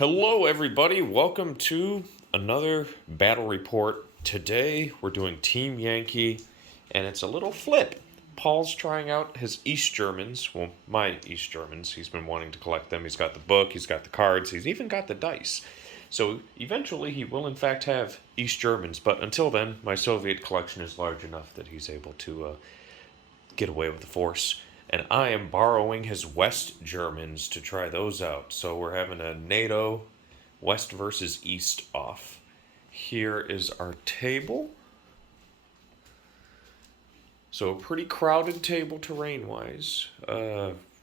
Hello everybody, welcome to another battle report. Today we're doing Team Yankee, and it's a little flip. Paul's trying out his East Germans, well, my East Germans. He's been wanting to collect them. He's got the book, he's got the cards, he's even got the dice. So eventually he will in fact have East Germans, but until then, my Soviet collection is large enough that he's able to get away with the force. And I am borrowing his West Germans to try those out. So we're having a NATO West versus East off. Here is our table. So a pretty crowded table terrain-wise.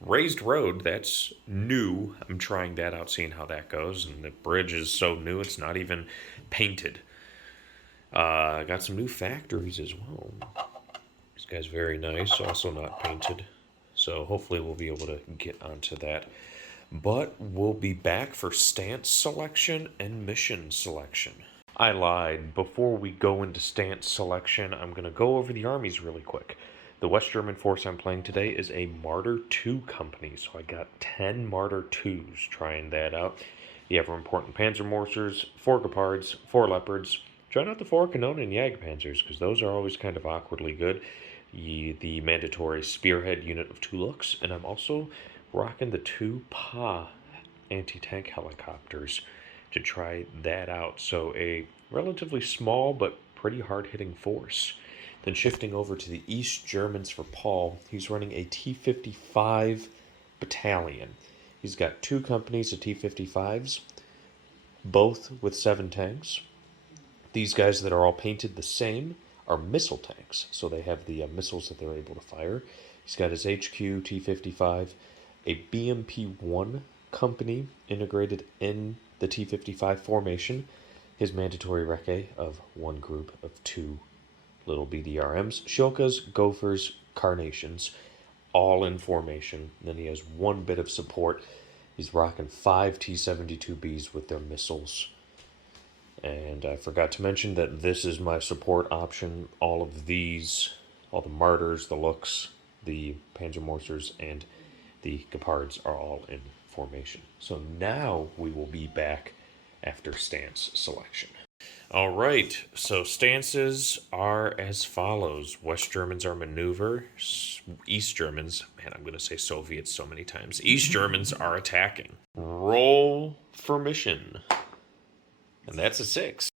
Raised road, that's new. I'm trying that out, seeing how that goes. And the bridge is so new, it's not even painted. Got some new factories as well. This guy's very nice, also not painted. So hopefully we'll be able to get onto that. But we'll be back for stance selection and mission selection. I lied. Before we go into stance selection, I'm going to go over the armies really quick. The West German force I'm playing today is a Martyr 2 company, so I got 10 Martyr 2s trying that out. You have important Panzermorsers, 4 Gepards, 4 Leopards. Try not the 4 Kanonen Jagdpanzers, because those are always kind of awkwardly good. The mandatory Spearhead unit of 2 looks, and I'm also rocking the 2 PA anti-tank helicopters to try that out. So a relatively small but pretty hard-hitting force. Then shifting over to the East Germans for Paul, he's running a T-55 battalion. He's got 2 companies of T-55s, both with 7 tanks. These guys that are all painted the same are missile tanks, so they have the missiles that they're able to fire. He's got his HQ T-55, a BMP-1 company integrated in the T-55 formation, his mandatory recce of 1 group of 2 little BDRMs, Shilkas, Gophers, Carnations, all in formation. Then he has 1 bit of support. He's rocking 5 T-72Bs with their missiles. And I forgot to mention that this is my support option. All of these, all the Martyrs, the Looks, the Panzermorsers, and the Gepards are all in formation. So now we will be back after stance selection. All right, so stances are as follows. West Germans are maneuver. East Germans, man, I'm going to say Soviets so many times. East Germans are attacking. Roll for mission. And that's a 6.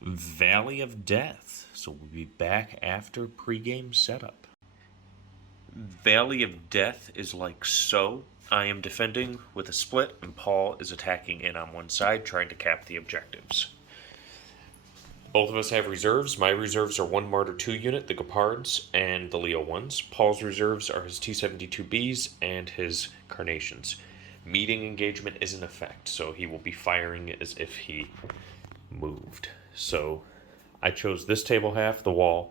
Valley of Death. So we'll be back after pregame setup. Valley of Death is like so. I am defending with a split, and Paul is attacking in on one side, trying to cap the objectives. Both of us have reserves. My reserves are 1 Martyr 2 unit, the Gepards, and the Leo 1s. Paul's reserves are his T-72Bs and his Carnations. Meeting engagement is in effect, so he will be firing as if he moved. So I chose this table half, the wall.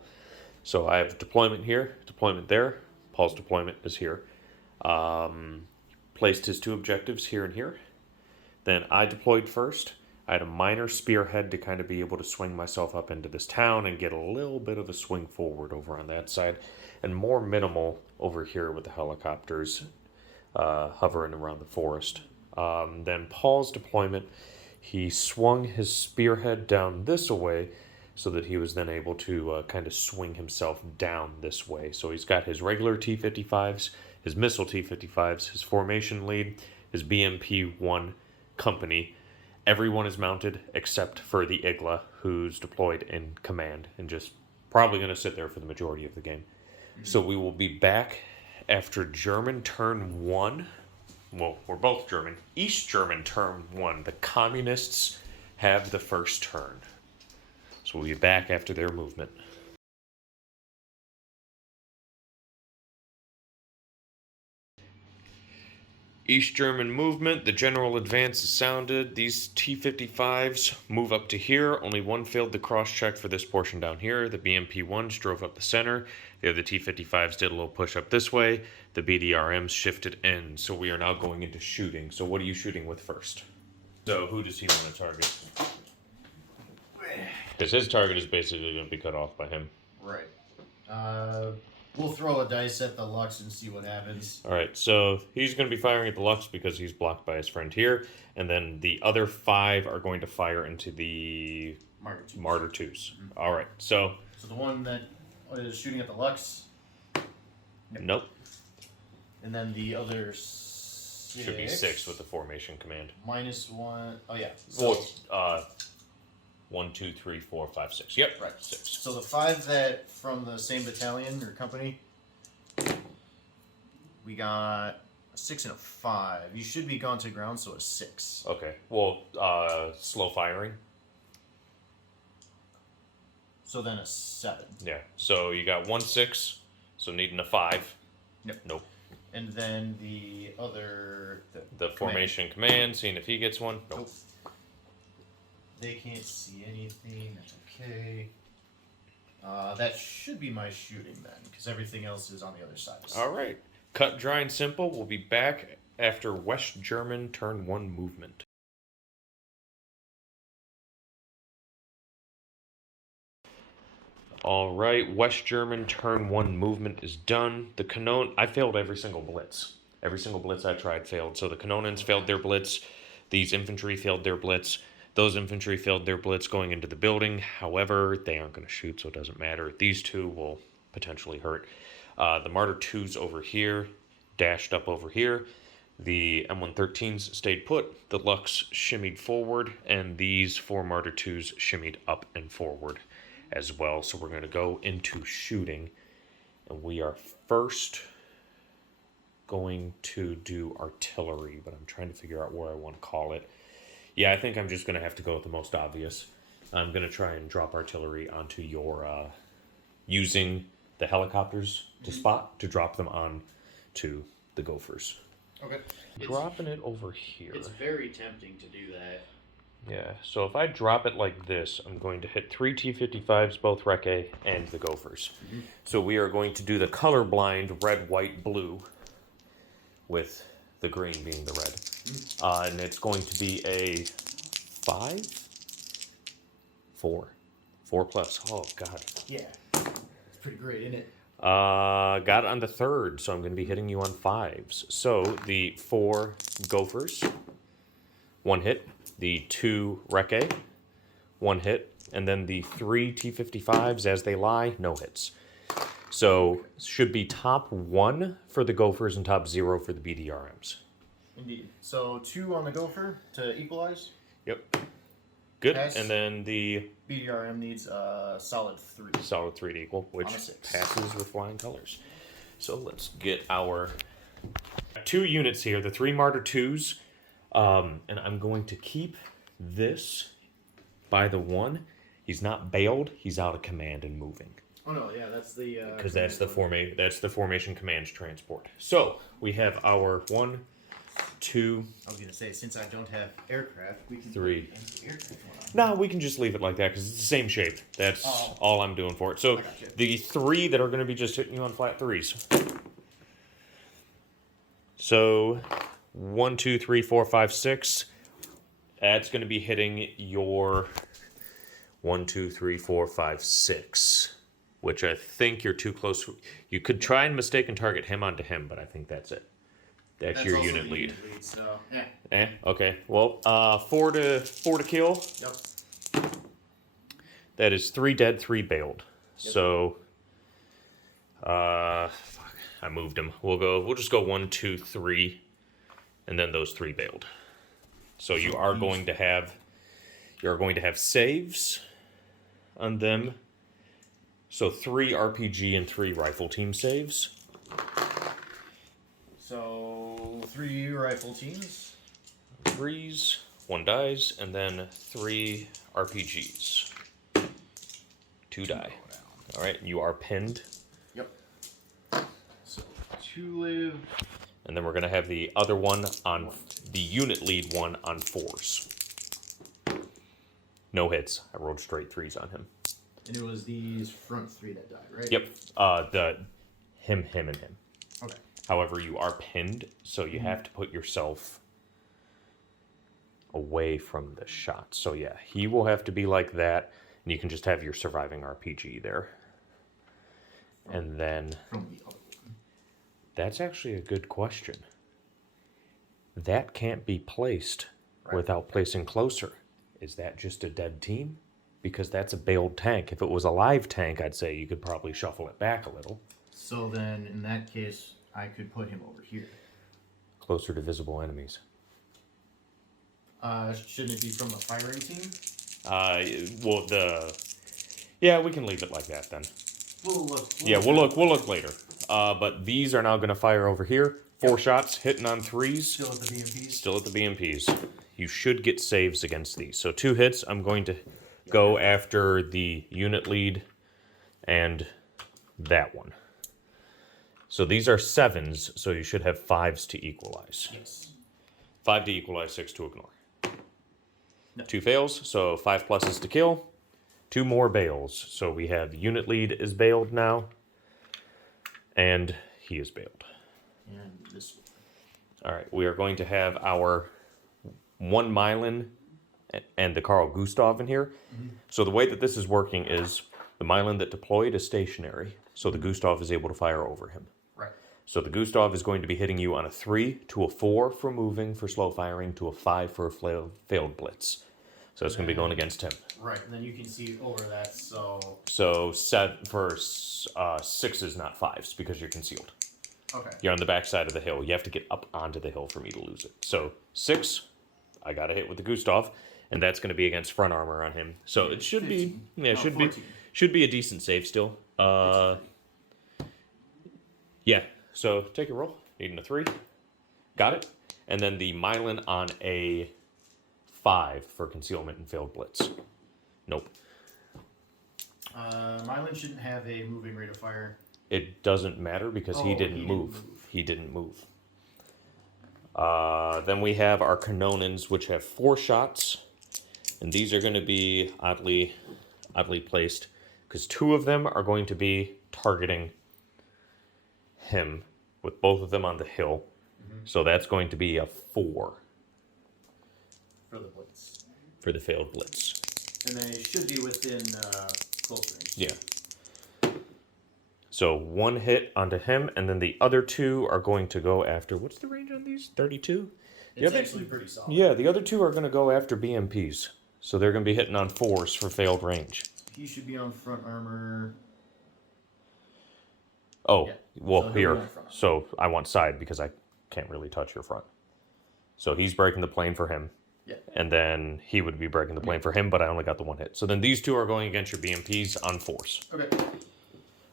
So I have deployment here, deployment there. Paul's deployment is here. Placed his 2 objectives here and here. Then I deployed first. I had a minor spearhead to kind of be able to swing myself up into this town and get a little bit of a swing forward over on that side, and more minimal over here with the helicopters hovering around the forest. Then Paul's deployment, he swung his spearhead down this way so that he was then able to kind of swing himself down this way. So he's got his regular T-55s, his missile T-55s, his formation lead, his BMP-1 company. Everyone is mounted except for the Igla, who's deployed in command and just probably going to sit there for the majority of the game. So we will be back after German turn 1. Well, we're both German. East German turn 1. The communists have the first turn. So we'll be back after their movement. East German movement, the general advance is sounded. These T-55s move up to here. Only 1 failed the cross-check for this portion down here. The BMP-1s drove up the center. The other T-55s did a little push up this way. The BDRMs shifted in. So we are now going into shooting. So what are you shooting with first? So who does he want to target? Because his target is basically going to be cut off by him. Right. We'll throw a dice at the Lux and see what happens. All right, so he's going to be firing at the Lux because he's blocked by his friend here, and then the other 5 are going to fire into the Martyr 2s. Mm-hmm. All right, so the one that is shooting at the Lux. Nope. And then the other 6 should be 6 with the formation command. -1. Oh yeah. So, 1, 2, 3, 4, 5, 6. Yep. Right. 6. So the 5 that from the same battalion or company, we got a 6 and a 5. You should be gone to ground, so a 6. Okay. Well, slow firing. So then a 7. Yeah. So you got 1 6. So needing a 5. Nope. And then the other the formation command, seeing if he gets one. Nope. They can't see anything. That's okay. That should be my shooting then, because everything else is on the other side. All right. Cut, dry, and simple. We'll be back after West German turn 1 movement. All right, West German turn 1 movement is done. The Canon, I failed every single blitz. Every single blitz I tried failed. So the Canonans failed their blitz. These infantry failed their blitz. Those infantry failed their blitz going into the building. However, they aren't going to shoot, so it doesn't matter. These 2 will potentially hurt. The Martyr 2s over here, dashed up over here. The M113s stayed put. The Lux shimmied forward, and these 4 Martyr 2s shimmied up and forward as well. So we're going to go into shooting, and we are first going to do artillery, but I'm trying to figure out where I want to call it. Yeah, I think I'm just going to have to go with the most obvious. I'm going to try and drop artillery onto your, using the helicopters to spot, to drop them on to the Gophers. Okay. Dropping it over here. It's very tempting to do that. Yeah, so if I drop it like this, I'm going to hit 3 T-55s, both Recce, and the Gophers. Mm-hmm. So we are going to do the colorblind red, white, blue, with the green being the red. Mm-hmm. And it's going to be a 5? 4. 4 plus. Oh, God. Yeah. It's pretty great, isn't it? Got it on the 3rd, so I'm going to be hitting you on 5s. So the 4 Gophers, 1 hit. The 2 Recce, 1 hit. And then the 3 T-55s as they lie, no hits. So should be top 1 for the Gophers and top 0 for the BDRMs. Indeed. So 2 on the Gopher to equalize. Yep. Good. Pass. And then the BDRM needs a solid 3. Solid 3 to equal, which passes with flying colors. So let's get our 2 units here. The 3 Martyr 2s. And I'm going to keep this by the 1. He's not bailed. He's out of command and moving. Oh no, yeah, that's the because that's the formation command transport. So we have our 1, 2. I was gonna say, since I don't have aircraft, we can 3. Aircraft No, we can just leave it like that because it's the same shape. That's all I'm doing for it. So the 3 that are going to be just hitting you on flat 3s. So 1, 2, 3, 4, 5, 6. That's going to be hitting your 1, 2, 3, 4, 5, 6. Which I think you're too close. You could try and mistake and target him onto him, but I think that's it. That's your unit lead. So, okay. Well, 4 to kill. Yep. That is 3 dead, 3 bailed. Yep. So, fuck, I moved him. We'll just go 1, 2, 3, and then those 3 bailed. So you are going to have saves on them. So 3 RPG and 3 rifle team saves. So 3 rifle teams. 3s, 1 dies, and then 3 RPGs. 2 die. All right, you are pinned. Yep. So 2 live. And then we're going to have the other one on the unit lead one on 4s. No hits. I rolled straight 3s on him. And it was these front 3 that died, right? Yep. Him, and him. Okay. However, you are pinned, so you have to put yourself away from the shot. So yeah, he will have to be like that, and you can just have your surviving RPG there. And then from the other one. that's actually a good question. That can't be placed without placing closer. Is that just a dead team? Because that's a bailed tank. If it was a live tank, I'd say you could probably shuffle it back a little. So then, in that case, I could put him over here. Closer to visible enemies. Shouldn't it be from a firing team? Yeah, we can leave it like that then. We'll look. We'll look later. But these are now going to fire over here. 4 shots, hitting on 3s. Still at the BMPs? Still at the BMPs. You should get saves against these. So 2 hits, I'm going to go after the unit lead and that one. So these are 7s, so you should have 5s to equalize. Yes. 5 to equalize, 6 to ignore. No. 2 fails, so 5 pluses to kill. 2 more bails. So we have unit lead is bailed now. And he is bailed. And this one. All right, we are going to have our 1 Milan and the Carl Gustav in here. Mm-hmm. So the way that this is working is the Milan that deployed is stationary, so the Gustav is able to fire over him. Right. So the Gustav is going to be hitting you on a 3 to a 4 for moving for slow firing to a 5 for a failed blitz. So it's going to be going against him. Right, and then you can see over that, so... So set for 6s, not 5s, because you're concealed. Okay. You're on the back side of the hill. You have to get up onto the hill for me to lose it. So 6, I got a hit with the Gustav, and that's going to be against front armor on him. So it should 15. be, 14. Should be a decent save still. Yeah. So take a roll. Needing a 3. Got it. And then the Milan on a 5 for concealment and failed blitz. Nope. Milan shouldn't have a moving rate of fire. It doesn't matter because he didn't move. He didn't move. Then we have our Canonins, which have 4 shots. And these are going to be oddly placed because 2 of them are going to be targeting him with both of them on the hill. Mm-hmm. So that's going to be a 4. For the blitz. For the failed blitz. And they should be within close range. Yeah. So 1 hit onto him, and then the other 2 are going to go after... What's the range on these? 32? It's actually pretty solid. Yeah, the other 2 are going to go after BMPs. So they're going to be hitting on 4s for failed range. He should be on front armor. Oh, yeah. Well, so here. So I want side because I can't really touch your front. So he's breaking the plane for him. Yeah. And then he would be breaking the plane for him, but I only got the 1 hit. So then these 2 are going against your BMPs on 4s. Okay.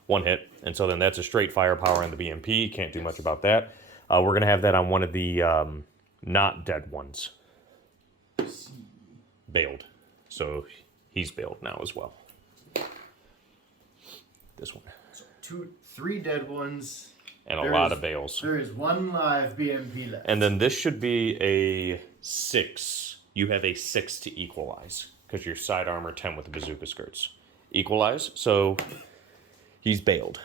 1 hit. And so then that's a straight firepower on the BMP. Can't do much about that. We're going to have that on one of the not dead ones. Bailed. So he's bailed now as well. This one. So 3 dead ones. And a lot of bails. There is 1 live BMP left. And then this should be a 6. You have a 6 to equalize because you're side armor 10 with the bazooka skirts. Equalize. So he's bailed.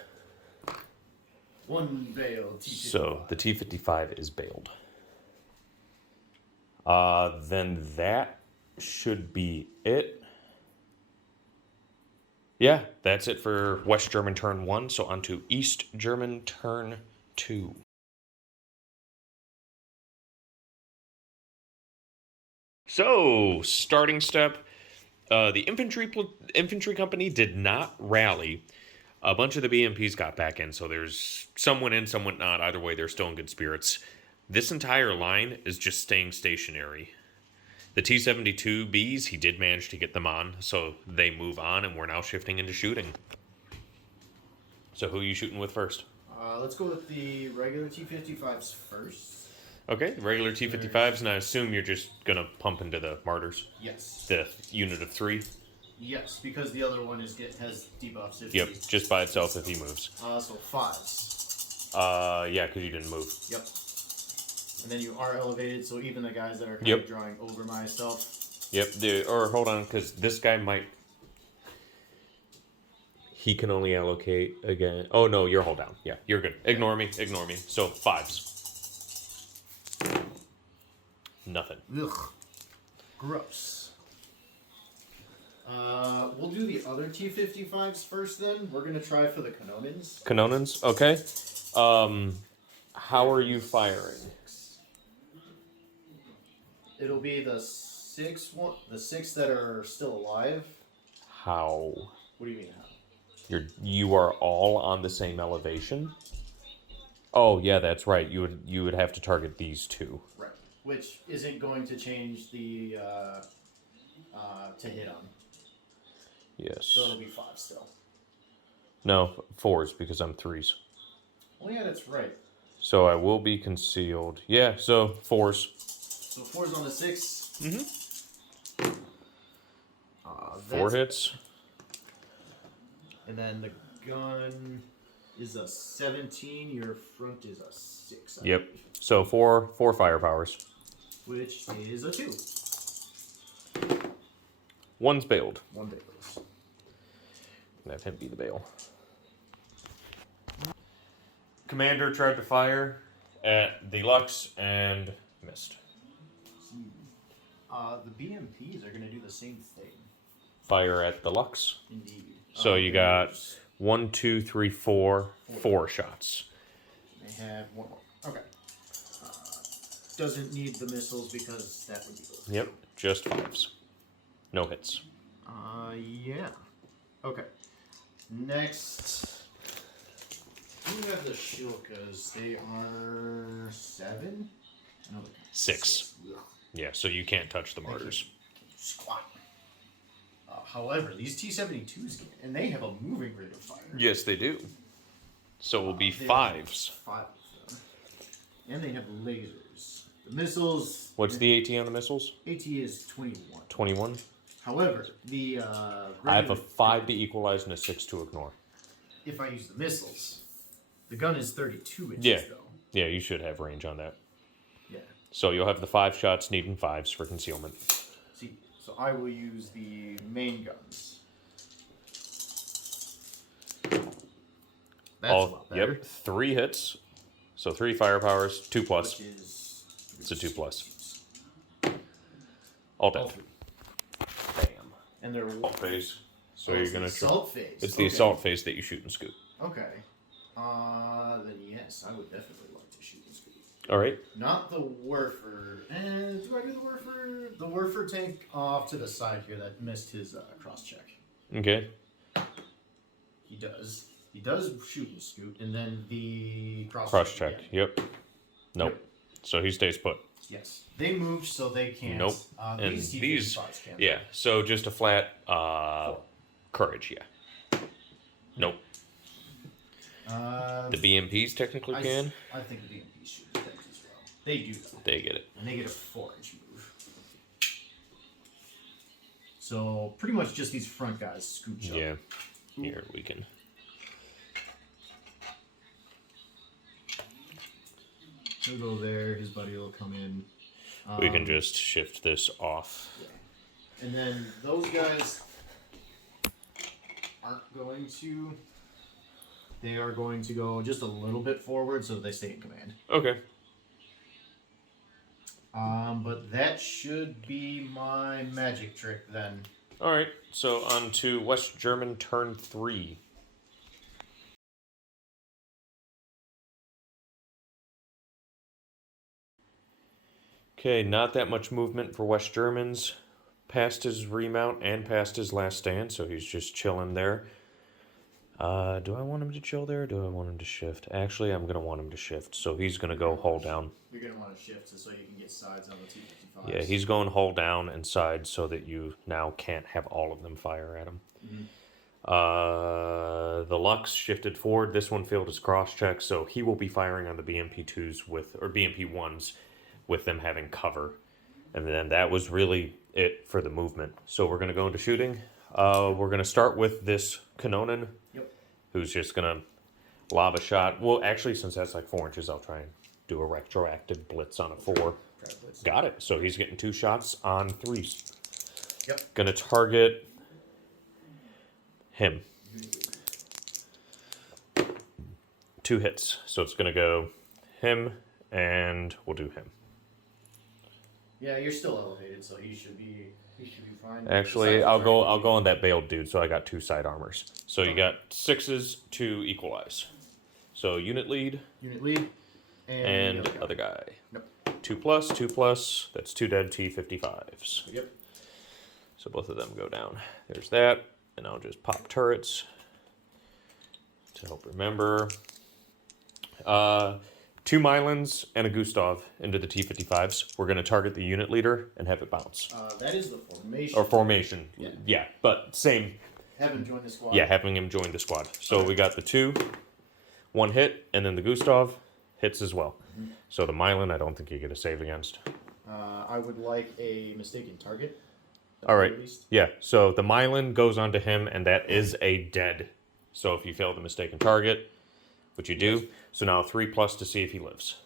1 bail. T-55. So the T-55 is bailed. Then that should be it. Yeah, that's it for West German turn 1. So on to East German turn 2. So, starting step, the infantry company did not rally. A bunch of the BMPs got back in, so there's some went in, some went not. Either way, they're still in good spirits. This entire line is just staying stationary. The T-72Bs, he did manage to get them on, so they move on, and we're now shifting into shooting. So who are you shooting with first? Let's go with the regular T-55s first. Okay, regular T-55s, and I assume you're just going to pump into the Martyrs? Yes. The unit of 3? Yes, because the other one has debuffs. Yep, just by itself if he moves. So 5s. Yeah, because you didn't move. Yep. And then you are elevated, so even the guys that are kind of drawing over myself. Yep, or hold on, because this guy might... He can only allocate again. Oh, no, you're hold down. Yeah, you're good. Ignore me. So, 5s. Nothing. Ugh. Gross. We'll do the other T-55s first then. We're going to try for the Kanonans. Kanonans, okay. How are you firing? It'll be the six that are still alive. How? What do you mean how? You are all on the same elevation? Oh yeah, that's right. You would have to target these two. Right. Which isn't going to change the to hit on. Yes. So it'll be 5 still. No, 4s because I'm 3s. Oh yeah, that's right. So I will be concealed. Yeah, so 4s. So 4's on the 6. Mm-hmm. 4 hits. And then the gun is a 17. Your front is a 6. Yep. Believe. So 4 firepowers. Which is a 2. One's bailed. 1 bails. Have him be the bail. Commander tried to fire at the Lux and missed. The BMPs are going to do the same thing. Fire at the Lux. Indeed. So you got 1, 2, 3, 4, 4 shots. They have 1 more. Okay. Doesn't need the missiles because that would be good. Yep, just 5s. No hits. Yeah. Okay. Next, we have the Shilkas. They are 7? No, 6. Yeah, so you can't touch the martyrs. Squat. However, these T-72s can, and they have a moving rate of fire. Yes, they do. So it will be 5s. 5 of them. And they have lasers. The missiles... What's the AT on the missiles? AT is 21. 21? However, the... I have a 5 to equalize and a 6 to ignore. If I use the missiles. The gun is 32 inches, yeah. though. Yeah, you should have range on that. Yeah. So you'll have the 5 shots needing 5s for concealment. See, so I will use the main guns. That's a lot better. Yep, 3 hits. So 3 firepowers, 2 plus. Which is... It's a 2 plus. All dead. Bam. And they're Assault phase. So oh, you're gonna assault phase. It's the assault phase that you shoot and scoop. Okay. Then yes, I would definitely like to shoot and scoop. All right. Not the Werfer. Do I do the Werfer? The Werfer tank off to the side here that missed his cross check. Okay. He does. He does shoot and scoot, and then the cross check. Again. Yep. Nope. Yep. So he stays put. Yes. They moved, so they can't. Nope. And these can. Yeah. So just a flat courage. Yeah. Nope. The BMPs technically can. I think the BMPs shoot as well. They do that. They get it. And they get a 4-inch move. So pretty much just these front guys scooch up. Yeah. Here we can. He'll go there. His buddy will come in. We can just shift this off. Yeah. And then those guys aren't going to. They are going to go just a little bit forward so they stay in command. Okay. But that should be my magic trick then. All right. So on to West German turn 3. Okay, not that much movement for West Germans. Past his remount and past his last stand, so he's just chilling there. Do I want him to chill there, or do I want him to shift? Actually, I'm going to want him to shift, so he's going to go hull down. You're going to want to shift so you can get sides on the T-55s. Yeah, he's going hull down and side so that you now can't have all of them fire at him. Mm-hmm. The Lux shifted forward. This one failed his cross check, so he will be firing on the BMP2s or BMP1s with them having cover. And then that was really it for the movement. So we're going to go into shooting. We're going to start with this Kanonen, who's just going to lob a shot. Well, actually, since that's like 4 inches, I'll try and do a retroactive blitz on a 4. Got it. So he's getting 2 shots on 3s. Yep. Going to target him. 2 hits. So it's going to go him, and we'll do him. Yeah, you're still elevated, so he should be fine. Actually, Besides I'll the go. target. I'll go on that bailed dude. So I got 2 side armors. So you got 6s to equalize. So unit lead Unit lead and the other guy. Nope. 2+, 2+. That's 2 dead T55s. Yep. So both of them go down. There's that, and I'll just pop turrets to help remember. 2 Mylans and a Gustav into the T55s. We're going to target the unit leader and have it bounce. That is the formation. Or formation. Yeah. Yeah, but same. Have him join the squad. Yeah, having him join the squad. So we got the 2, 1 hit, and then the Gustav hits as well. So the Mylan, I don't think you get a save against. I would like a mistaken target. All right. At least. Yeah, so the Mylan goes onto him, and that is a dead. So if you fail the mistaken target, which you do, so now 3+ to see if he lives.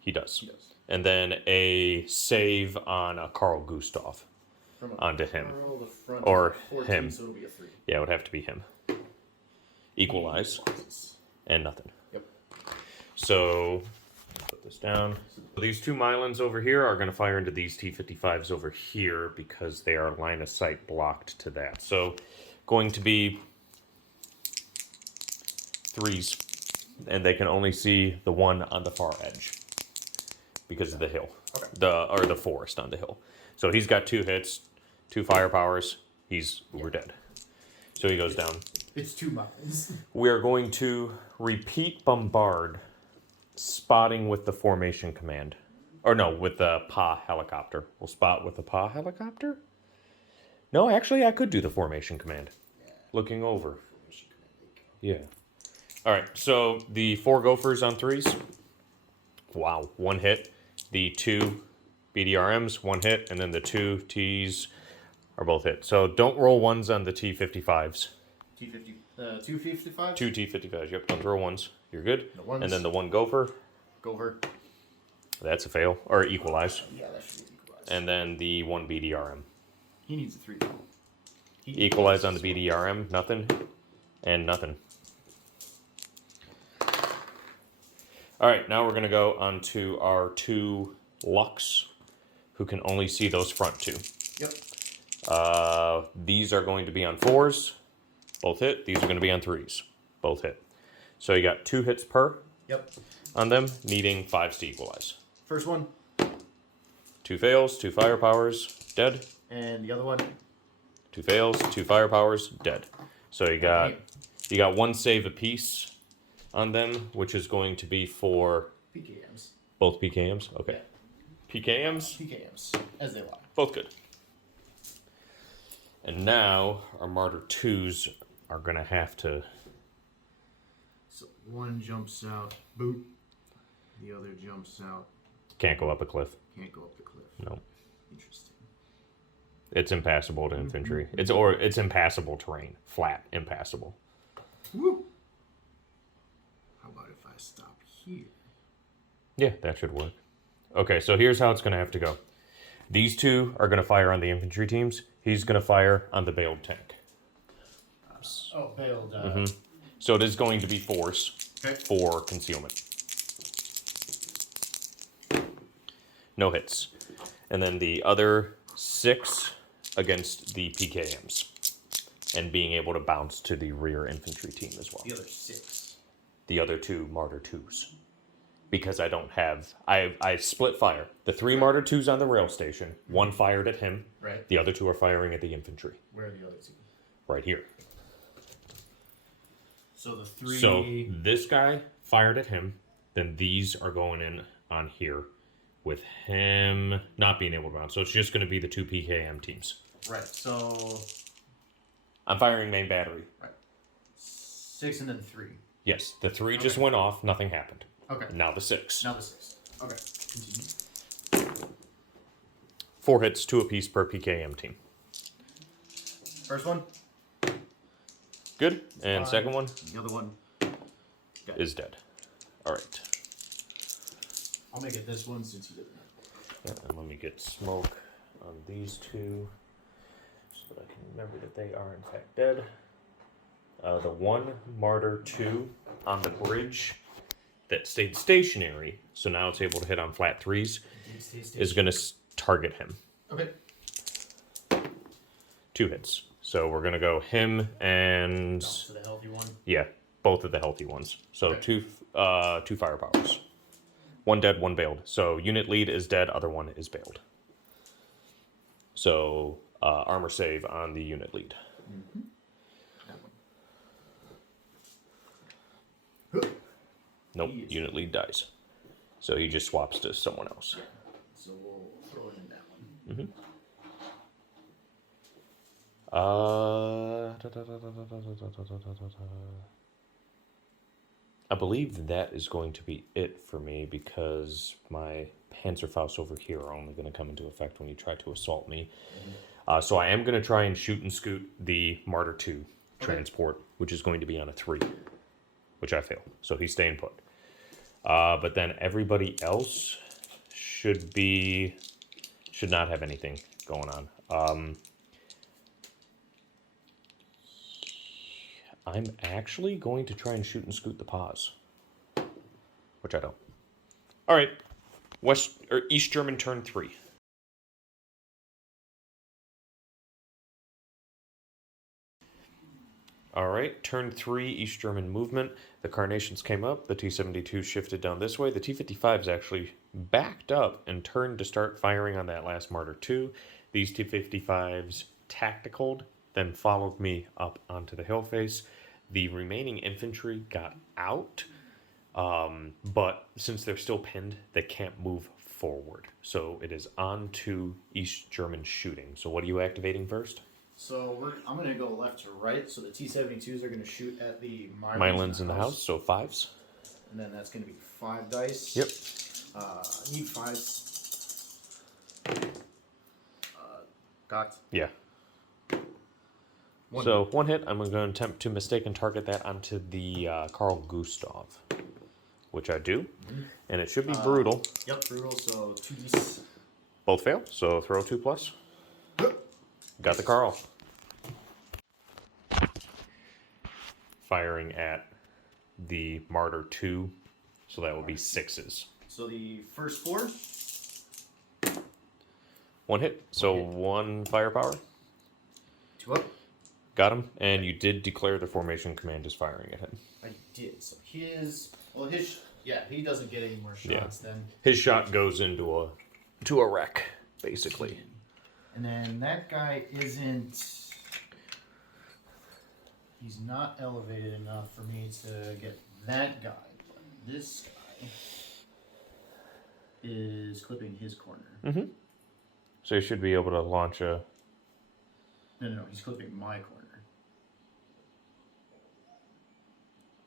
He does. He does. And then a save on a Carl Gustav From a onto him. Carl, the front Or is a 14, him. So it'll be a 3. Yeah, it would have to be him. Equalize. And nothing. Yep. So, put this down. So these 2 Mylans over here are going to fire into these T55s over here because they are line of sight blocked to that. So, going to be 3s. And they can only see the one on the far edge because of the hill. Okay. The forest on the hill. So he's got 2 hits, 2 firepowers. We're dead. So he goes down. It's 2 miles. We are going to repeat bombard, spotting with the formation command. Or no, with the PA helicopter. We'll spot with the PA helicopter? No, actually, I could do the formation command. Yeah. Looking over. Yeah. All right, so the 4 gophers on 3s. Wow, 1 hit. The 2 BDRMs, 1 hit. And then the 2 Ts are both hit. So don't roll 1s on the T55s. T50, 255? 2 T55s, yep, don't throw 1s. You're good. No ones. And then the 1 gopher, Go over. that's a fail, or equalize. Yeah, that should be equalized. And then the 1 BDRM. He needs a 3. Equalize on the BDRM, nothing, and nothing. All right, now we're going to go on to our 2 Lux, who can only see those front 2. Yep. These are going to be on 4s, both hit. These are going to be on 3s, both hit. So you got 2 hits per Yep. on them, needing 5s to equalize. First one. 2 fails, 2 firepowers, dead. And the other one. 2 fails, 2 firepowers, dead. So you got 1 save apiece on them, which is going to be for PKMs. both PKMs. Okay, Yeah. PKMs, PKMs, as they lie. both good. And now our Martyr 2s are gonna have to. So one jumps out, boot. The other jumps out, Can't go up a cliff. can't go up the cliff. No, Interesting. it's impassable to infantry. It's impassable terrain, flat, impassable. Woo! How about if I stop here? Yeah, that should work. Okay, so here's how it's going to have to go. These 2 are going to fire on the infantry teams. He's going to fire on the bailed tank. Bailed. So it is going to be force Okay. for concealment. No hits. And then the other 6 against the PKMs. And being able to bounce to the rear infantry team as well. The other 6. The other 2 Martyr 2s. Because I don't have... I split fire. The 3 Martyr 2s on the rail station. 1 fired at him. Right. The other 2 are firing at the infantry. Where are the other 2? Right here. So the 3. So this guy fired at him. Then these are going in on here. With him not being able to bounce. So it's just going to be the 2 PKM teams. Right. So I'm firing main battery. right. 6 and then 3. Yes, the 3 just went off. Nothing happened. Okay. Now the 6. Now the 6. Okay. Continue. 4 hits, 2 apiece per PKM team. First one. Good. And Fine. second one The other one. is dead. All right. I'll make it this one since he didn't. Yeah, and let me get smoke on these 2 so that I can remember that they are in fact dead. The 1 Martyr 2 on the bridge that stayed stationary, so now it's able to hit on flat 3s. is going to target him. Okay. 2 hits. So we're going to go him and... So the healthy one? Yeah, both of the healthy ones. So Okay. two fire powers. 1 dead, 1 bailed. So unit lead is dead, other one is bailed. So armor save on the unit lead. Mm-hmm. That one. Nope, unit lead dies. So he just swaps to someone else. Yeah. So we'll throw it in that one. Mm-hmm. I believe that is going to be it for me because my Panzerfaust over here are only going to come into effect when you try to assault me. So I am going to try and shoot and scoot the Martyr 2 transport, which is going to be on a 3, which I fail. So he's staying put. But then everybody else should not have anything going on. I'm actually going to try and shoot and scoot the pause, which I don't. All right, East German turn 3. All right, turn 3, East German movement. The Carnations came up. The T-72 shifted down this way. The T-55s actually backed up and turned to start firing on that last Martyr 2. These T-55s tacticaled, then followed me up onto the hill face. The remaining infantry got out, but since they're still pinned, they can't move forward. So it is on to East German shooting. So what are you activating first? So I'm going to go left to right. So the T-72s are going to shoot at the Mylands in the house, so 5s. And then that's going to be 5 dice. Yep. Need 5s. Cocked. Yeah. So 1 hit, I'm going to attempt to mistaken target that onto the Carl Gustav, which I do. And it should be brutal. Yep, brutal, so 2d. Both fail, so throw 2+. Got the Carl. Firing at the Martyr 2, so that will be 6s. So the first 4? 1 hit, so 1 firepower. 2 up. Got him, and you did declare the formation command is firing at him. I did. So he doesn't get any more shots then. His shot goes into a wreck, basically. And then that guy he's not elevated enough for me to get that guy. But this guy is clipping his corner. Mm-hmm. So you should be able to launch a... No, he's clipping my corner.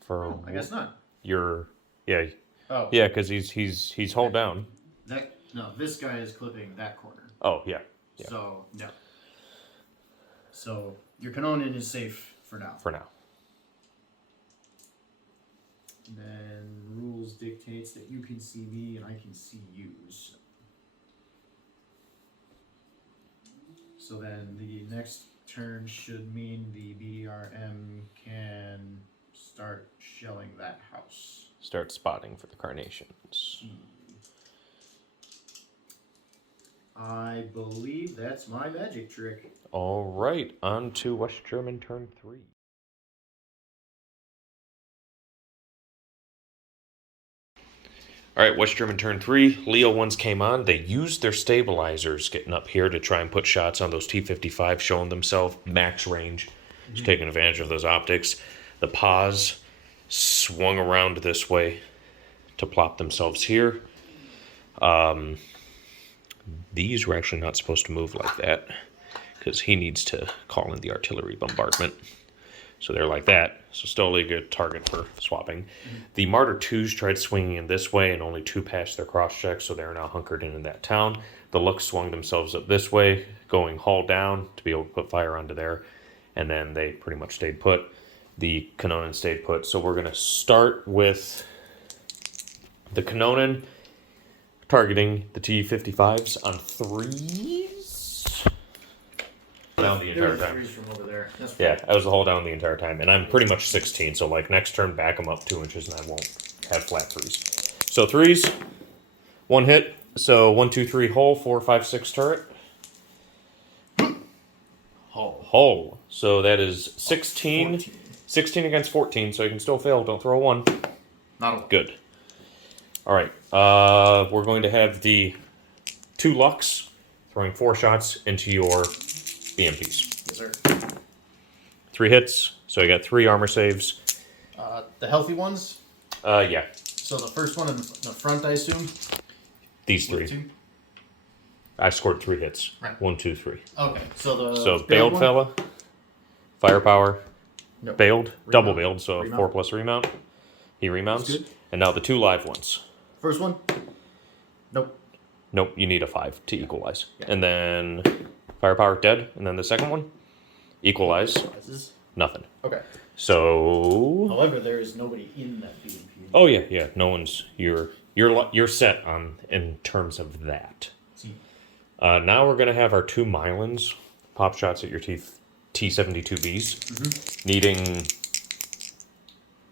For I guess not. Yeah, Oh. yeah, because he's hold down. This guy is clipping that corner. Oh, yeah. Yeah. So, no. So, your Kanonen is safe for now. For now. And then rules dictates that you can see me and I can see you. So then the next turn should mean the BDRM can start shelling that house. Start spotting for the Carnations. I believe that's my magic trick. All right, on to West German turn 3. All right, West German turn 3. Leo ones came on. They used their stabilizers getting up here to try and put shots on those T-55, showing themselves max range. Just taking advantage of those optics. The Paz swung around this way to plop themselves here. These were actually not supposed to move like that because he needs to call in the artillery bombardment. So they're like that. So still a good target for swapping. The Martyr 2s tried swinging in this way and only 2 passed their cross checks, so they're now hunkered in that town. The Lux swung themselves up this way, going hull down to be able to put fire onto there. And then they pretty much stayed put. The Kanonen stayed put. So we're going to start with the Kanonen targeting the T-55s on 3s. Down the entire time. 3s from over there. That's Yeah, I was the whole down the entire time. And I'm pretty much 16, so like next turn back them up 2 inches and I won't have flat 3s. So 3s, 1 hit, So 1, 2, 3 hull, 4, 5, 6 turret. Hull. So that is 16. 14. 16 against 14, so you can still fail. Don't throw a 1. Not a one. Good. All right. We're going to have the 2 Lux throwing 4 shots into your BMPs. Yes, sir. 3 hits, so you got 3 armor saves. The healthy ones. Yeah. So the first one in the front, I assume. These 3. With 2? I scored 3 hits. Right. 1, 2, 3. Okay. So the So bailed one? fella, firepower, No. bailed, double Remount. bailed, so Remount. 4 plus remount. He remounts. That's good. And now the 2 live ones. First one. Nope. Nope, you need a 5 to equalize. Yeah. And then firepower dead, and then the second one, equalize, nothing. Okay. So, However, there is nobody in that BMP. oh yeah, no one's you're set on in terms of that. See. Now we're gonna have our 2 Mylons pop shots at your T-72Bs, needing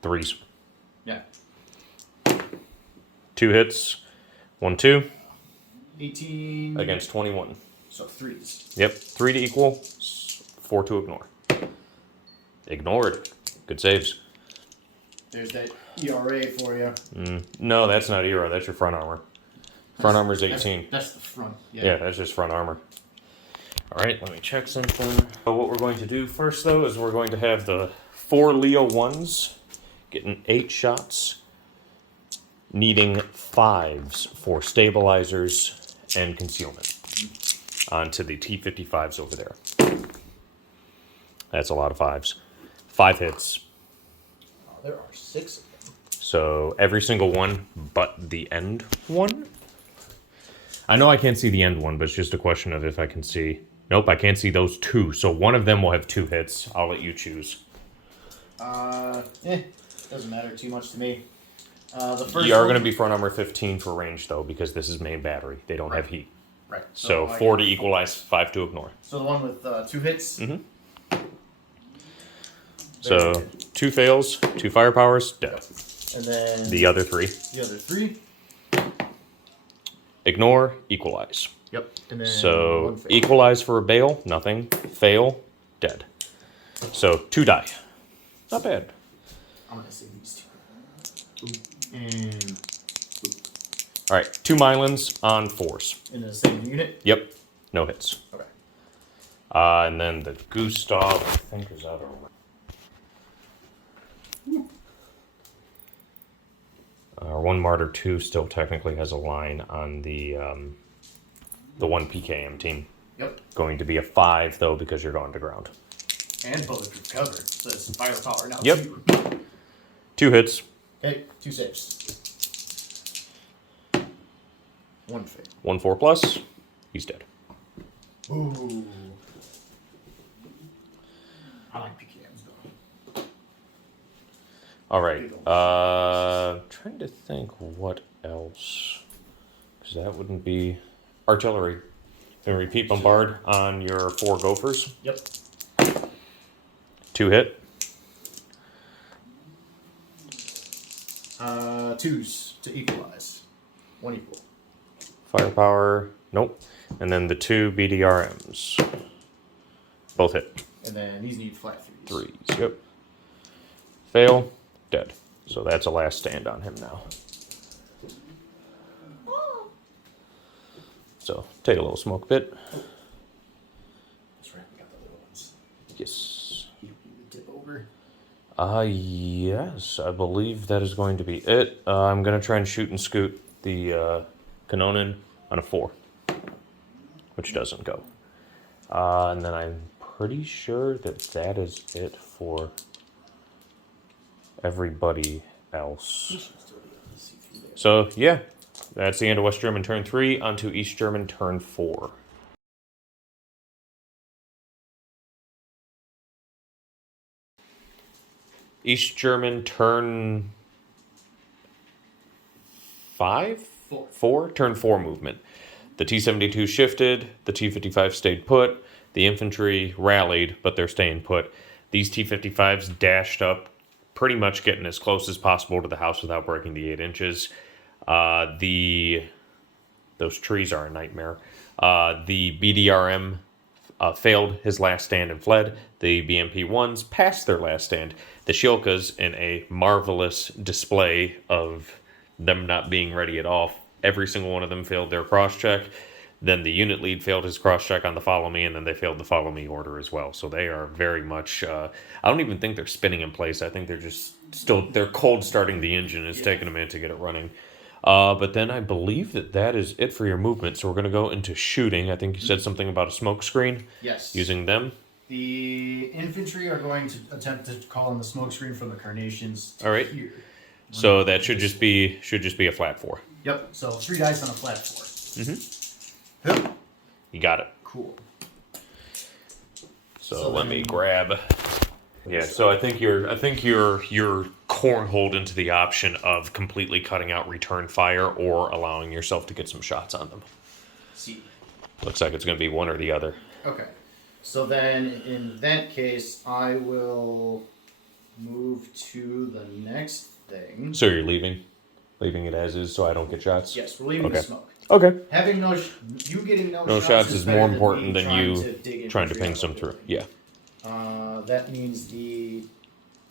3s. Yeah. 2 hits, 1, 2 18 against 21. So 3s. Yep, 3 to equal, 4 to ignore. Ignored. Good saves. There's that ERA for you. No, that's not ERA. That's your front armor. Front armor's 18. That's the front. Yeah, that's just front armor. All right, let me check something. So what we're going to do first, though, is we're going to have the 4 Leo 1s getting 8 shots, needing 5s for stabilizers and concealment onto the T-55s over there. That's a lot of 5s. 5 hits. Oh, there are 6 of them. So every single one but the end one. I know I can't see the end one, but it's just a question of if I can see. Nope, I can't see those 2. So one of them will have 2 hits. I'll let you choose. Doesn't matter too much to me. The first You are one, going to be front armor 15 for range, though, because this is main battery. They don't have heat. right. So I 4 get- to equalize, 5 to ignore. So the one with 2 hits. Mm-hmm. So 2 fails, 2 firepowers, dead. And then The other 3. the other 3. Ignore, equalize. Yep. And then So one fail. equalize for a bail, nothing. Fail, dead. So 2 die. Not bad. I'm gonna say these 2. Boop. And All right, 2 Mylons on 4s. in the same unit. Yep, no hits. Okay. And then the Gustav, I think, is out of. Our 1 Martyr 2 still technically has a line on the 1 PKM team. Yep. Going to be a 5, though, because you're going to ground. And bulletproof cover. So it's firepower now. Yep. 2 hits, Okay. 2 saves. 1 fail. 1 4 plus. He's dead. Ooh. I like PKMs though. All right. Trying to think what else, because that wouldn't be artillery. Then repeat bombard on your 4 Gophers. Yep. 2 hit. 2s to equalize. 1 equal. Firepower. Nope. And then the 2 BDRMs. Both hit. And then these need flat 3s. 3s. Yep. Fail. Dead. So that's a last stand on him now. So take a little smoke bit. That's right, we got the little ones. Yes. You dip over. Yes, I believe that is going to be it. I'm going to try and shoot and scoot the Kanonen on a 4, which doesn't go. And then I'm pretty sure that that is it for everybody else. So, yeah, that's the end of West German turn 3, onto East German turn 4. East German turn 5? 4? Turn 4 movement. The T-72 shifted, the T-55 stayed put, the infantry rallied, but they're staying put. These T-55s dashed up, pretty much getting as close as possible to the house without breaking the 8 inches. The Those trees are a nightmare. The BDRM failed his last stand and fled. The BMP-1s passed their last stand. The Shilkas, in a marvelous display of them not being ready at all, every single one of them failed their cross-check. Then the unit lead failed his cross-check on the follow me, and then they failed the follow me order as well. So they are very much, I don't even think they're spinning in place. I think they're just still, they're cold starting the engine. It's taking a minute to get it running. But then I believe that is it for your movement. So we're going to go into shooting. I think you said something about a smoke screen. Yes. Using them. The infantry are going to attempt to call in the smoke screen from the Carnations to All right. here. So that should just be a flat 4. Yep. So 3 dice on a flat 4. Mm-hmm. Yep. You got it. Cool. So let me grab. Yeah. So I think you're cornholed into the option of completely cutting out return fire or allowing yourself to get some shots on them. See. Looks like it's going to be one or the other. Okay. So then, in that case, I will move to the next thing. So you're leaving it as is, so I don't get shots. Yes, we're leaving the smoke. Okay. Having you getting no shots is is better more than important me than you trying to ping some through. Yeah. That means the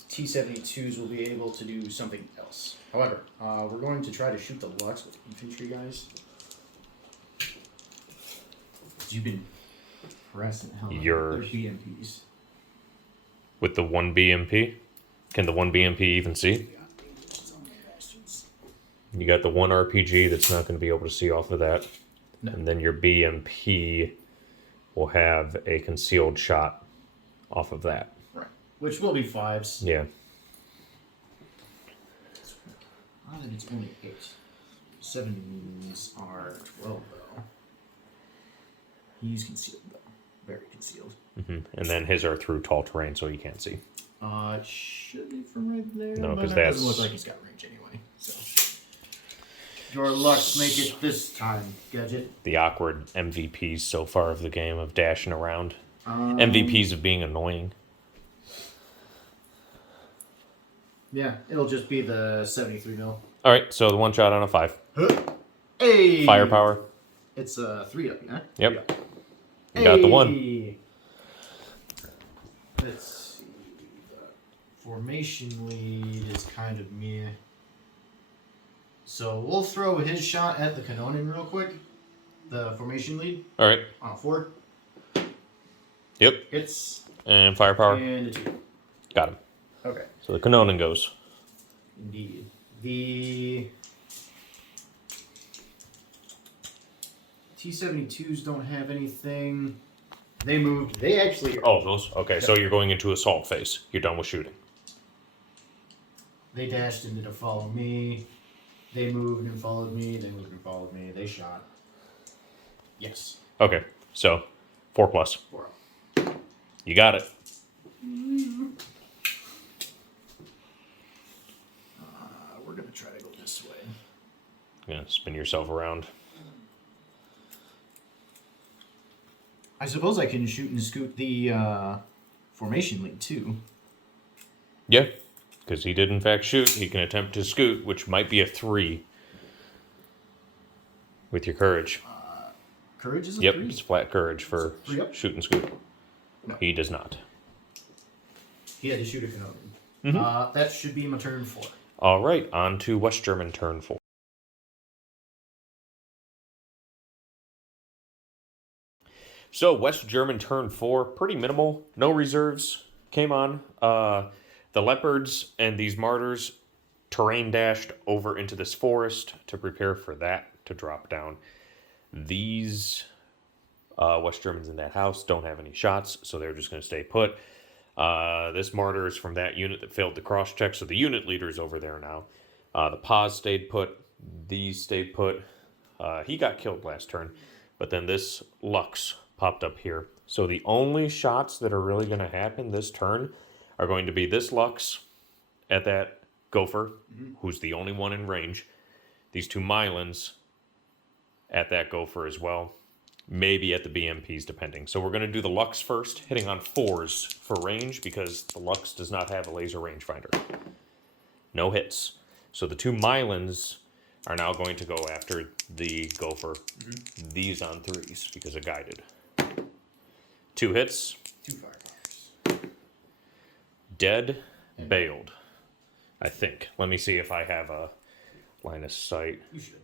T-72s will be able to do something else. However, we're going to try to shoot the Lux with infantry guys. You've been pressing hell. They're BMPs. With the 1 BMP? Can the 1 BMP even see? You got the 1 RPG that's not going to be able to see off of that. No. And then your BMP will have a concealed shot off of that. Right. Which will be 5s. Yeah. I think it's only 8. 7s are 12, though. He's concealed, though. Very concealed. Mm-hmm. And then his are through tall terrain, so you can't see. It should be from right there. No, because that that's... doesn't look like he's got range anyway. So your Lux make it this time, Gadget. The awkward MVPs so far of the game of dashing around. MVPs of being annoying. Yeah, it'll just be the 73 mil. All right, so the 1 shot on a 5. Hey! Firepower. It's a 3 up, yeah? Yep. You got the 1. Let's see. The formation lead is kind of meh. So we'll throw his shot at the Canonin real quick. The formation lead. All right. On a 4. Yep. Hits. And firepower. And a 2. Got him. Okay. So the Canonin goes. Indeed. The T-72s don't have anything. They moved. They actually... Oh, those? Okay, so you're going into assault phase. You're done with shooting. They dashed into to follow me. They moved and followed me. They moved and followed me. They shot. Yes. Okay, so 4+. 4. You got it. We're going to try to go this way. You're going to spin yourself around. I suppose I can shoot and scoot the formation lead too. Yeah, because he did in fact shoot. He can attempt to scoot, which might be a 3 with your courage. Courage is a 3? It's flat courage for shoot and scoot. No. He does not. He had to shoot a Canonin. Mm-hmm. That should be my turn 4. All right, on to West German turn 4. So West German turn 4, pretty minimal. No reserves came on. The Leopards and these Martyrs terrain dashed over into this forest to prepare for that to drop down. These West Germans in that house don't have any shots, so they're just going to stay put. This Martyr is from that unit that failed the cross-check, so the unit leader's over there now. The Paz stayed put. These stayed put. He got killed last turn, but then this Lux popped up here. So the only shots that are really going to happen this turn are going to be this Lux at that Gopher, who's the only one in range. These 2 Mylons at that Gopher as well. Maybe at the BMPs, depending. So we're going to do the Lux first, hitting on 4s for range, because the Lux does not have a laser rangefinder. No hits. So the 2 Mylons are now going to go after the gopher. These on 3s because of guided. 2 hits. 2 firefighters. Dead, bailed. I think. Let me see if I have a line of sight. You should.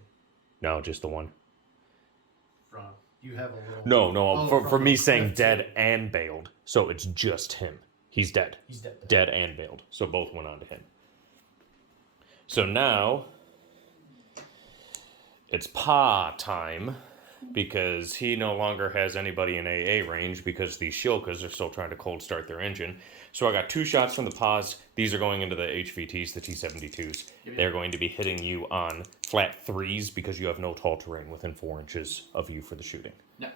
No, just the one. You have a little... No. For me saying dead and bailed. So it's just him. He's dead. He's dead. Dead and bailed. So both went on to him. So now it's Pa time because he no longer has anybody in AA range because these Shilkas are still trying to cold start their engine. So I got 2 shots from the Pa's. These are going into the HVTs, the T-72s. They're going to be hitting you on flat 3s because you have no tall terrain within 4 inches of you for the shooting. No.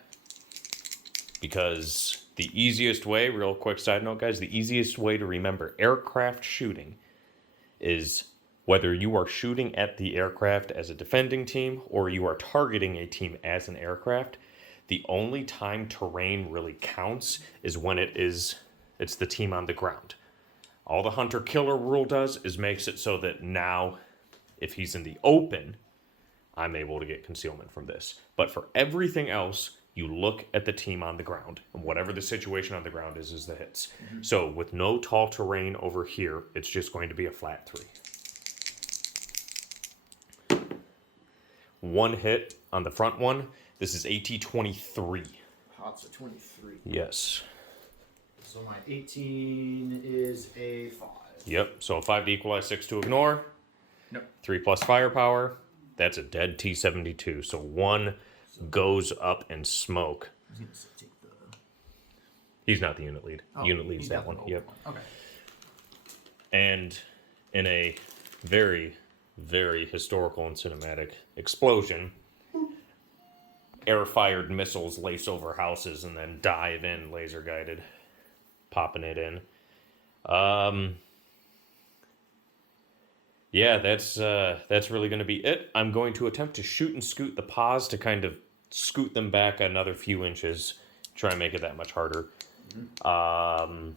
Because the easiest way, real quick side note, guys, the easiest way to remember aircraft shooting is whether you are shooting at the aircraft as a defending team or you are targeting a team as an aircraft. The only time terrain really counts is when it's the team on the ground. All the hunter-killer rule does is makes it so that now, if he's in the open, I'm able to get concealment from this. But for everything else, you look at the team on the ground, and whatever the situation on the ground is the hits. So with no tall terrain over here, it's just going to be a flat 3. 1 hit on the front one. This is AT-23. Hots a 23. Yes. So my 18 is a 5. Yep. So a 5 to equalize, 6 to ignore. Nope. 3 plus firepower. That's a dead T-72. So 1 goes up in smoke. He's not the unit lead. Unit lead's that one. Yep. Okay. And in a very, very historical and cinematic explosion, air-fired missiles lace over houses and then dive in laser-guided, popping it in. Yeah, that's really going to be it. I'm going to attempt to shoot and scoot the Pa's to kind of scoot them back another few inches, try and make it that much harder. Then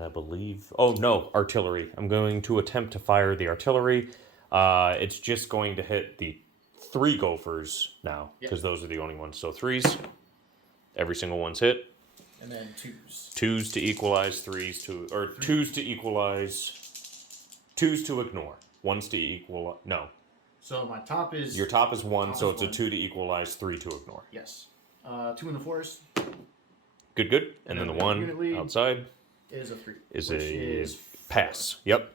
I believe... Oh, no, artillery. I'm going to attempt to fire the artillery. It's just going to hit the 3 gophers now, because those are the only ones. So 3s, every single one's hit. And then 2s. 2s to equalize, 3s to... Or 2s to equalize... 2s to ignore. 1s to equal... No. So my top is... Your top is 1, so it's a 2 to equalize, 3 to ignore. Yes. 2 in the forest. Good. And then the 1 outside... Is a 3. Is pass. Yep.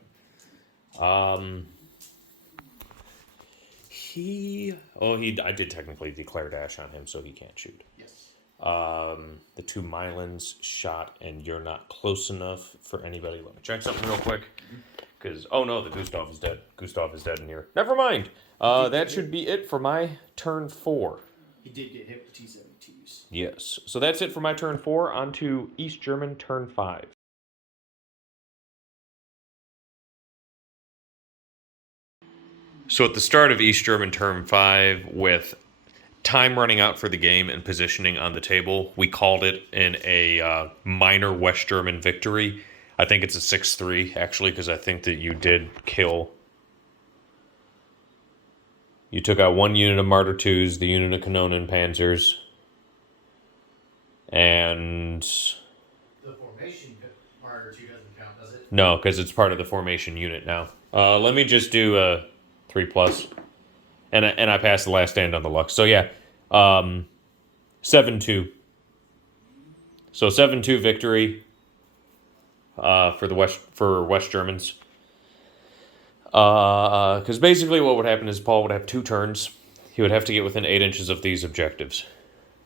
I did technically declare dash on him, so he can't shoot. Yes. The 2 Mylons shot, and you're not close enough for anybody. Let me check something real quick. Because, oh no, the Gustav is dead. Gustav is dead in here. Never mind. That should be it for my turn 4. He did get hit with T-72s. Yes. So that's it for my turn 4. On to East German turn 5. So at the start of East German turn 5, with time running out for the game and positioning on the table, we called it in a minor West German victory. I think it's a 6-3, actually, because I think that you did kill... You took out 1 unit of Martyr 2s, the unit of Kanonen Panzers, and... The formation Martyr 2 doesn't count, does it? No, because it's part of the formation unit now. Let me just do a 3+. And I passed the last stand on the Lux. So yeah, 7-2. So 7-2 victory for West Germans. Because basically what would happen is Paul would have 2 turns. He would have to get within 8 inches of these objectives.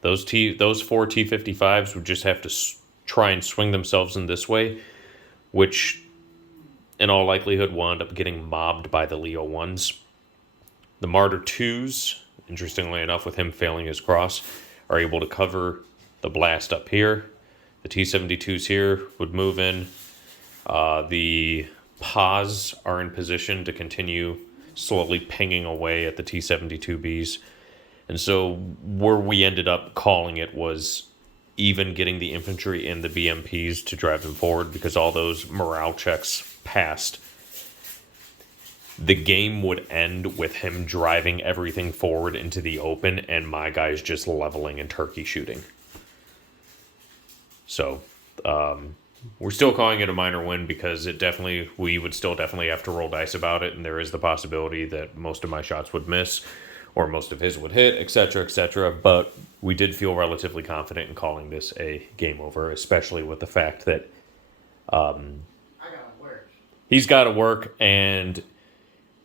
Those 4 T-55s would just have to try and swing themselves in this way, which in all likelihood will end up getting mobbed by the Leo 1s. The Martyr 2s, interestingly enough, with him failing his cross, are able to cover the blast up here. The T-72s here would move in. The Pa's are in position to continue slowly pinging away at the T-72Bs. And so where we ended up calling it was even getting the infantry and the BMPs to drive them forward because all those morale checks passed. the game would end with him driving everything forward into the open and my guys just leveling and turkey shooting. So, we're still calling it a minor win because we would still definitely have to roll dice about it, and there is the possibility that most of my shots would miss or most of his would hit, etc., etc. But we did feel relatively confident in calling this a game over, especially with the fact that he's got to work, and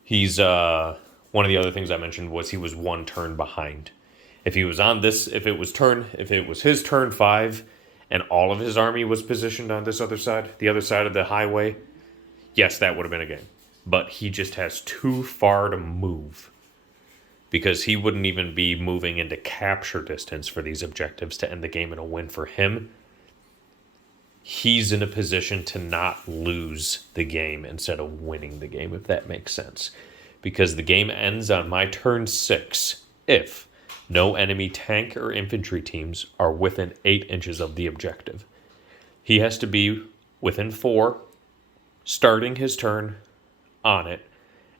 he's one of the other things I mentioned was he was one turn behind. If he was on this, if it was his turn 5, and all of his army was positioned on this other side, the other side of the highway, yes, that would have been a game. But he just has too far to move, because he wouldn't even be moving into capture distance for these objectives to end the game in a win for him. He's in a position to not lose the game instead of winning the game, if that makes sense. Because the game ends on my turn 6 if no enemy tank or infantry teams are within 8 inches of the objective. He has to be within 4, starting his turn on it,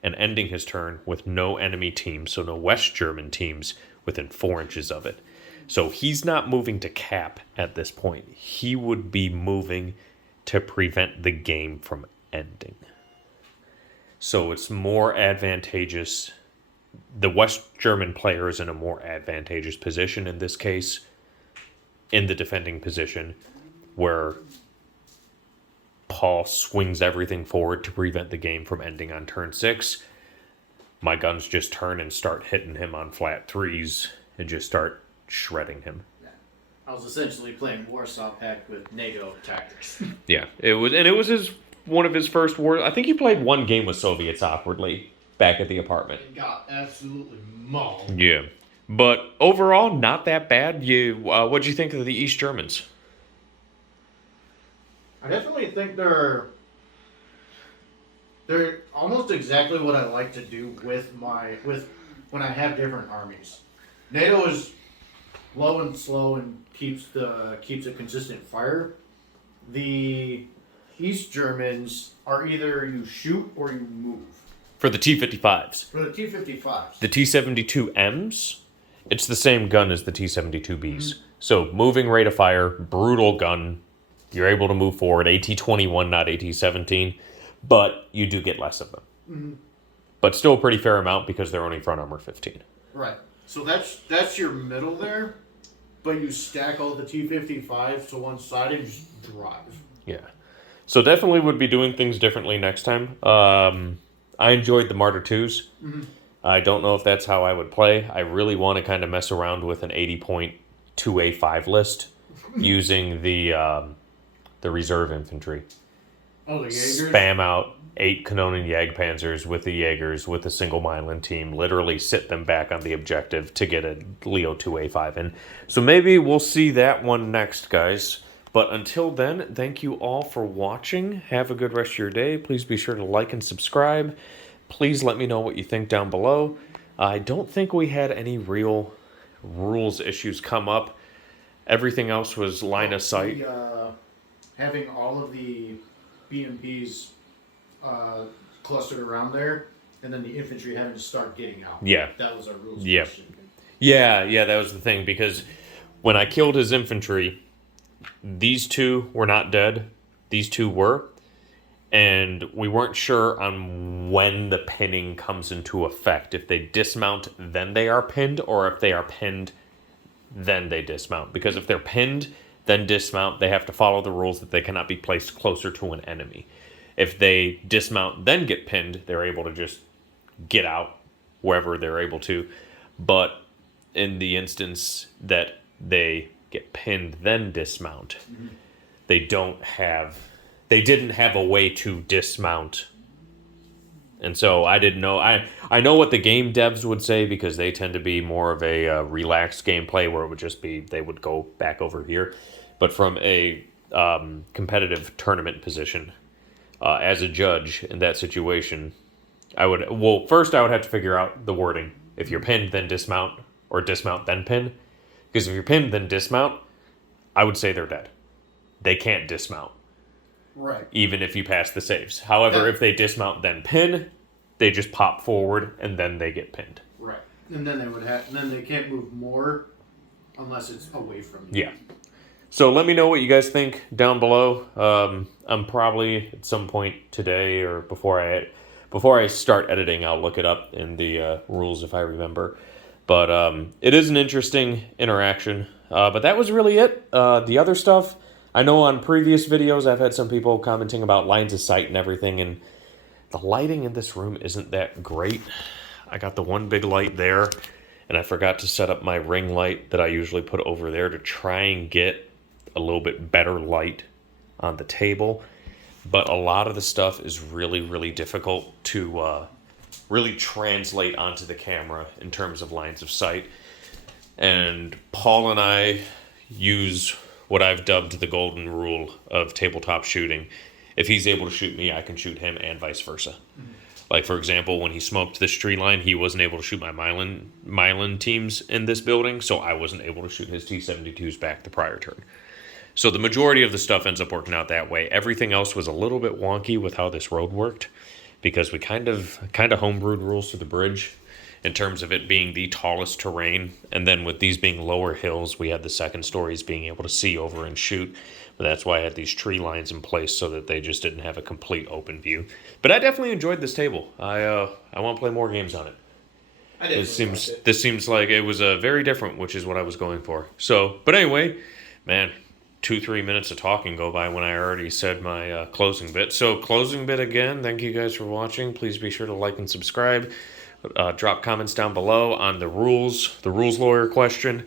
and ending his turn with no enemy teams, so no West German teams within 4 inches of it. So he's not moving to cap at this point. He would be moving to prevent the game from ending. So it's more advantageous. The West German player is in a more advantageous position in this case, in the defending position, where Paul swings everything forward to prevent the game from ending on turn 6. My guns just turn and start hitting him on flat 3s and just start shredding him. Yeah. I was essentially playing Warsaw Pact with NATO tactics. Yeah, it was one of his first wars. I think he played one game with Soviets awkwardly back at the apartment. It got absolutely mauled. Yeah, but overall, not that bad. What'd you think of the East Germans? I definitely think they're almost exactly what I like to do with when I have different armies. NATO is low and slow and keeps a consistent fire. The East Germans are either you shoot or you move. For the T-55s. For the T-55s. The T-72Ms, it's the same gun as the T-72Bs. Mm-hmm. So moving rate of fire, brutal gun. You're able to move forward. AT-21, not AT-17. But you do get less of them. Mm-hmm. But still a pretty fair amount because they're only front armor 15. Right. So that's your middle there. But you stack all the T-55s to one side and just drive. Yeah. So definitely would be doing things differently next time. I enjoyed the Martyr 2s. Mm-hmm. I don't know if that's how I would play. I really want to kind of mess around with an 80-point 2A5 list using the reserve infantry. Oh, the Jaegers? Spam out 8 Kanonen Jagdpanzers with the Jaegers with a single Milan team. Literally sit them back on the objective to get a Leo 2A5 in. So maybe we'll see that one next, guys. But until then, thank you all for watching. Have a good rest of your day. Please be sure to like and subscribe. Please let me know what you think down below. I don't think we had any real rules issues come up. Everything else was line of sight. Having all of the BMPs clustered around there, and then the infantry having to start getting out. Yeah. That was our rules. Yeah. Yeah, that was the thing. Because when I killed his infantry, these 2 were not dead. These 2 were. And we weren't sure on when the pinning comes into effect. If they dismount, then they are pinned, or if they are pinned, then they dismount. Because if they're pinned, then dismount, they have to follow the rules that they cannot be placed closer to an enemy. If they dismount, then get pinned, they're able to just get out wherever they're able to. But in the instance that they get pinned, then dismount, mm-hmm. they didn't have a way to dismount. And so I didn't know. I know what the game devs would say, because they tend to be more of a relaxed gameplay where it would just be they would go back over here. But from a competitive tournament position, as a judge in that situation, first I would have to figure out the wording. If you're pinned, then dismount, or dismount, then pin. Because if you're pinned, then dismount, I would say they're dead. They can't dismount. Right. Even if you pass the saves. However, if they dismount, then pin, They just pop forward and then they get pinned. Right. And then they can't move more unless it's away from you. Yeah. So let me know what you guys think down below. I'm probably at some point today or before I start editing, I'll look it up in the rules if I remember. But it is an interesting interaction. But that was really it. The other stuff, I know on previous videos I've had some people commenting about lines of sight and everything, and the lighting in this room isn't that great. I got the one big light there, and I forgot to set up my ring light that I usually put over there to try and get a little bit better light on the table. But a lot of the stuff is really, really difficult to really translate onto the camera in terms of lines of sight. And Paul and I use what I've dubbed the golden rule of tabletop shooting. If he's able to shoot me, I can shoot him, and vice versa. Mm-hmm. Like, for example, when he smoked this tree line, he wasn't able to shoot my Mylan teams in this building, so I wasn't able to shoot his T-72s back the prior turn. So the majority of the stuff ends up working out that way. Everything else was a little bit wonky with how this road worked, because we kind of homebrewed rules for the bridge in terms of it being the tallest terrain, and then with these being lower hills, we had the second stories being able to see over and shoot. But that's why I had these tree lines in place so that they just didn't have a complete open view. But I definitely enjoyed this table. I want to play more games on it. This seems like it was very different, which is what I was going for. So, but anyway, man, 2-3 minutes of talking go by when I already said my closing bit. So closing bit again, thank you guys for watching. Please be sure to like and subscribe. Drop comments down below on the rules lawyer question.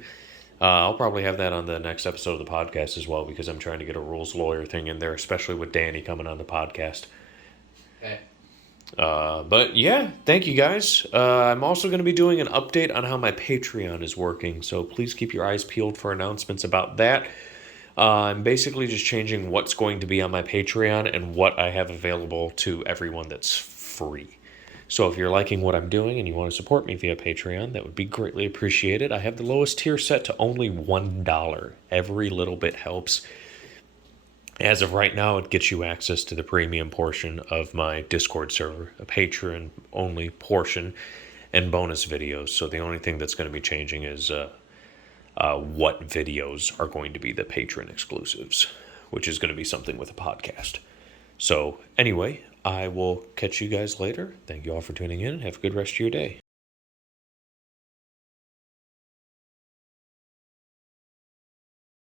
I'll probably have that on the next episode of the podcast as well, because I'm trying to get a rules lawyer thing in there, especially with Danny coming on the podcast. Okay. But yeah, thank you guys. I'm also going to be doing an update on how my Patreon is working, so please keep your eyes peeled for announcements about that. I'm basically just changing what's going to be on my Patreon and what I have available to everyone that's free. So if you're liking what I'm doing and you want to support me via Patreon, that would be greatly appreciated. I have the lowest tier set to only $1. Every little bit helps. As of right now, it gets you access to the premium portion of my Discord server, a Patreon-only portion, and bonus videos. So the only thing that's going to be changing is what videos are going to be the Patreon exclusives, which is going to be something with a podcast. So anyway, I will catch you guys later. Thank you all for tuning in. Have a good rest of your day.